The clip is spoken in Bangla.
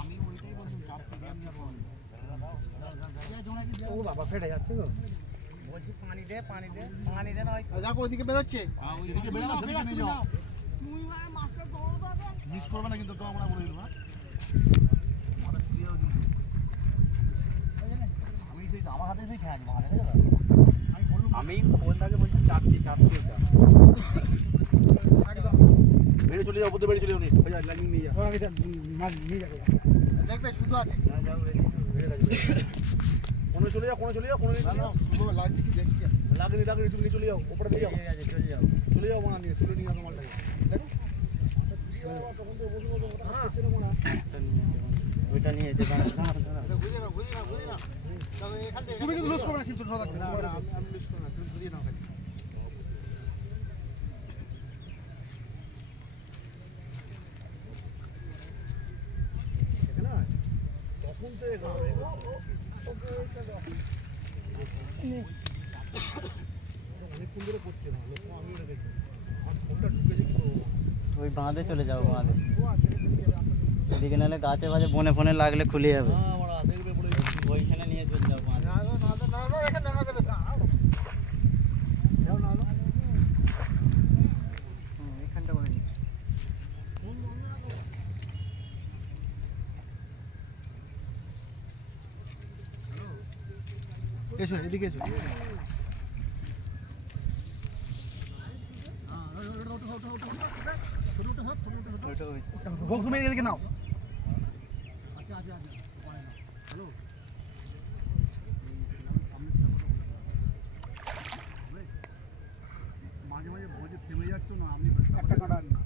আমি ওইটাই বলছি চাপ থেকে আমি ও বাবা ফেটে যাচ্ছে তো বলছি পানি দে না দেখো ওইদিকে বেরোচ্ছে ওইদিকে বেরোনো সেদিকে নিয়ে যাও তুই ভাই মাস্টার দৌড় পাবে মিস করবে না কিন্তু তো আমরা বলে দিলাম আমি সেই আমার হাতে দিয়ে খেয়ে আসবো আমি ফোনটাকে বলছি চাপছি একদম বেরিয়ে চলে যাও ওপর বেরিয়ে চলে যাও নি ওই লাইনিং নিয়ে যাও আগে মাছ নিয়ে যাবে দেখবে শুধু আছে কোনে চলে যাও কোনে না শুধু লাগছে কি দেখি লাগনি তুমি চলে যাও উপরে নিয়ে যাও চলে যাও মা নিয়ে তুলে নিয়ে আসো মালটাকে দেখো তখন তো বসে ওইটা নিয়ে যেতে বুঝি না এখান থেকে তুমি কিন্তু লুজ করবে না কিন্তু রাখবে না আমি লুজ করব না তুমি বুঝিয়ে নাও খালি তখন তো অনেকক্ষণ ধরে পড়ছে না আমি দেখি আমার ফোনটা ঢুকেছে কি ওই বাঁধে চলে যাবো বাঁধে এদিকে নাহলে গাছে বাজে বনে ফোনে লাগলে খুলে যাবে ওইখানে নিয়ে চলে যাবো বাঁধে এখানটা বলে এসো এদিকে এসো তুমি এদিকে নাও হ্যালো মাঝে ভোজে থেমে যাচ্ছ না আপনি একটা কাটা